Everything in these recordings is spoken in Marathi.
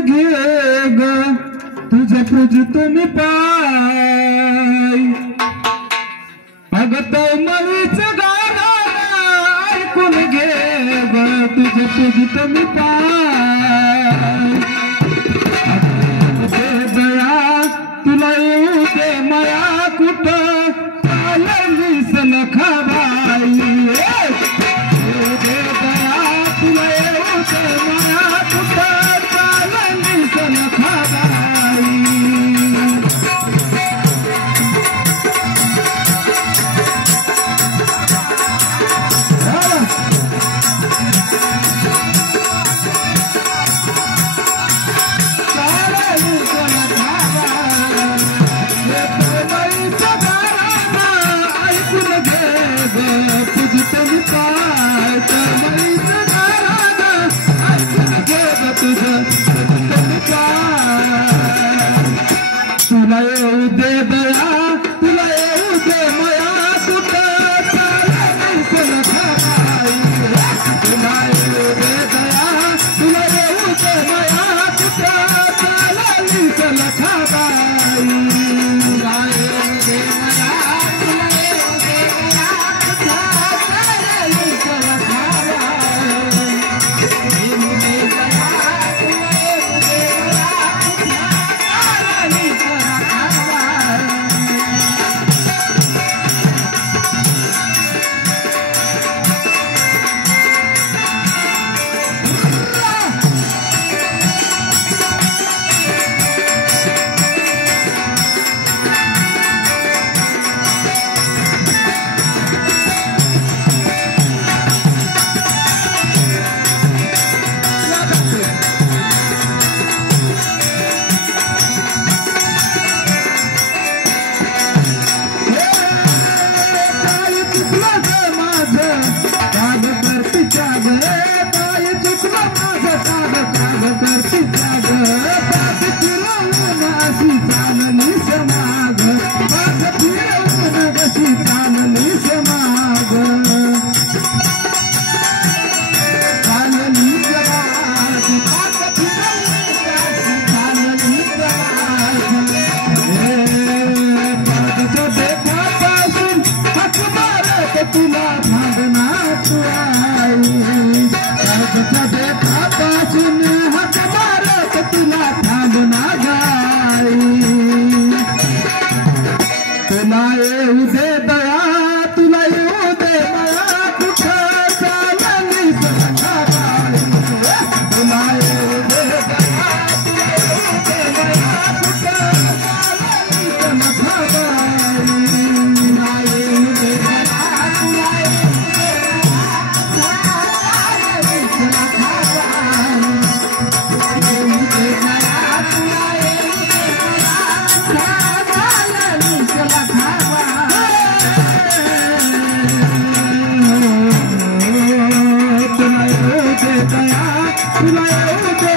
घे ग तुझं पूजतो मी पाय अगं तळमळीच गाणं ऐकून घे ग तुझं पूजतो मी पाय दया तुला येऊ दे माया कुठं चाललीस लखाबाई तुला येऊ दे माया कुठं चाललीस लखाबाई तुला येऊ दे दया तुला येऊ दे माया कुठं चाललीस लखाबाई तुला येऊ दे दया तुला येऊ दे माया कुठं चाललीस लखाबाई तुला येऊ दे माया तुला येऊ दे माया कुठं चाललीस लखाबाई येऊ दे दया तुला येऊ दे तुला भांडणात आई पासून हात मारत तुला थांबना गाई तुला येऊ दे दया तुला येऊ दे माया कुठं चाललीस लखाबाई तुला येऊ दे दया तुला येऊ दे माया कुठं चाललीस लखाबाई तुला येऊ दे तुला येऊ दे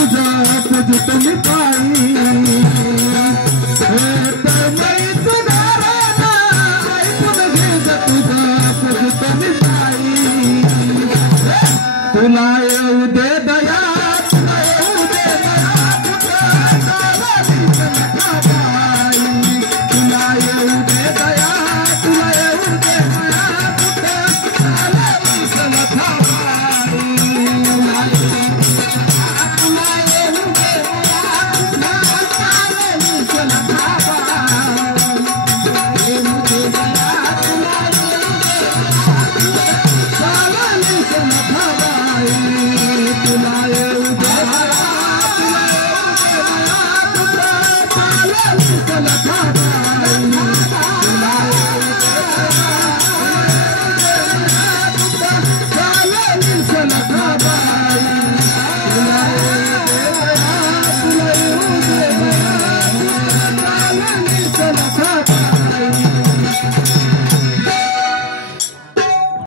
तुझं पूजित मी पायी तळमळी सुधारणा ऐकून घे तुझं पूजित मी पायी तुला